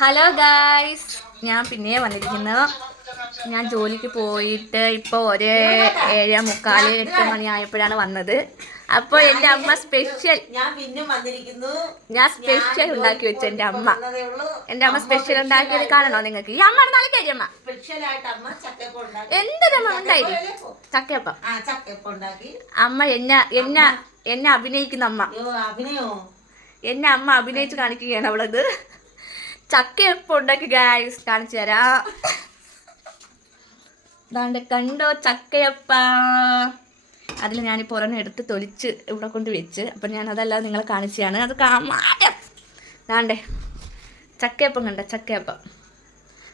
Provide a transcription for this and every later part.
Hello guys, ഞാൻ പിന്നെ വന്നിരിക്കുന്നു. ഞാൻ ജോലിക്ക് പോയിട്ട് ഇപ്പോൾ ഒരു 7:45 8 മണി ആയപ്പോഴാണ് വന്നത്. അപ്പോൾ എൻ്റെ അമ്മ സ്പെഷ്യൽ ഉണ്ടാക്കി വെച്ചു. എൻ്റെ അമ്മ സ്പെഷ്യൽ ഉണ്ടാക്കിയത് കാണണോ നിങ്ങൾക്ക്? ഈ അമ്മ നാളെ കഴിയമ്മ എന്തൊരമ്മ ഉണ്ടായി ചക്കയപ്പം. അമ്മ എന്നെ അഭിനയിക്കുന്ന അമ്മ. എന്നെ അമ്മ അഭിനയിച്ച് കാണിക്കുകയാണ് അവളത്. ചക്കയപ്പം ഉണ്ടാക്കി ഗായ്സ്, കാണിച്ചു തരാം. അതാണ്ട് കണ്ടോ ചക്കയപ്പ. അതിൽ ഞാനിപ്പോൾ ഒരെണ്ണം എടുത്ത് തൊലിച്ച് ഇവിടെ കൊണ്ട് വെച്ച്. അപ്പം ഞാൻ അതല്ലാതെ നിങ്ങളെ കാണിച്ചാണ്. അത് ദാണ്ടേ ചക്കയപ്പം കണ്ട ചക്കയപ്പം.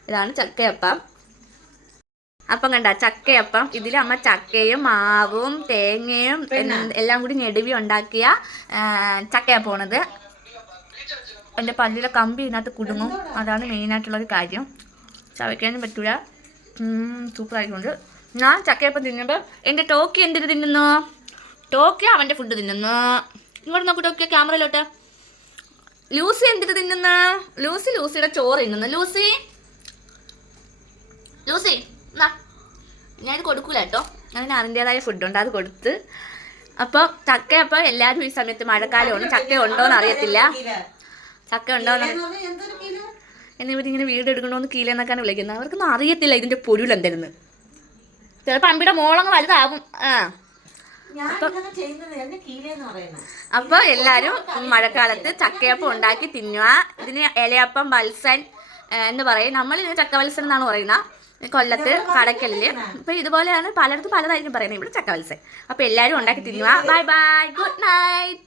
ഇതാണ് ചക്കയപ്പം. അപ്പം കണ്ട ചക്കയപ്പം. ഇതിൽ അമ്മ ചക്കയും മാവും തേങ്ങയും എല്ലാം കൂടി ഞെടുവി ഉണ്ടാക്കിയ ചക്കയപ്പമാണിത്. എൻ്റെ പല്ലിലെ കമ്പി ഇതിനകത്ത് കുടുങ്ങും. അതാണ് മെയിനായിട്ടുള്ളൊരു കാര്യം. ചവയ്ക്കാനും പറ്റൂല. സൂപ്പറായിക്കൊണ്ട് ഞാൻ ചക്കയപ്പം തിന്നുമ്പോൾ എൻ്റെ ടോക്കി എന്തിട്ട് തിന്നുന്നു? ടോക്കി അവൻ്റെ ഫുഡ് തിന്നുന്നു. ഇങ്ങോട്ട് നോക്കൂ ടോക്കിയ ക്യാമറയിലോട്ട്. ലൂസി എന്തിട്ട് തിന്നുന്നു? ലൂസിയുടെ ചോറ് തിന്നുന്നു. ലൂസി എന്നാ ഞാനിത് കൊടുക്കൂല കേട്ടോ. അതിന് അതിൻ്റെതായ ഫുഡുണ്ട്, അത് കൊടുത്ത്. അപ്പോൾ ചക്കയപ്പം എല്ലാവരും ഈ സമയത്ത് മഴക്കാലമാണ്. ചക്ക ഉണ്ടോയെന്ന് അറിയത്തില്ല. ചക്ക ഉണ്ടോയെന്ന് എന്നിവരിങ്ങനെ വീട് എടുക്കണമെന്ന് കീലെന്നൊക്കെയാണ് വിളിക്കുന്നത്. അവർക്കൊന്നും അറിയത്തില്ല ഇതിൻ്റെ പൊരുൾ എന്തായിരുന്നു. ചിലപ്പോൾ അമ്പിയുടെ മോളങ്ങ് വലുതാവും. അപ്പോൾ എല്ലാവരും മഴക്കാലത്ത് ചക്കയപ്പം ഉണ്ടാക്കി തിന്നുക. ഇതിന് ഇലയപ്പം വത്സൻ എന്ന് പറയും. നമ്മൾ ഇതിന് ചക്കവത്സൻ എന്നാണ് പറയുന്നത് കൊല്ലത്ത് കടക്കലില്. അപ്പോൾ ഇതുപോലെയാണ് പലയിടത്തും പലതായിരിക്കും പറയുന്നത്. ഇവിടെ ചക്കവത്സൻ. അപ്പോൾ എല്ലാവരും ഉണ്ടാക്കി തിന്നുക. Bye bye, good night.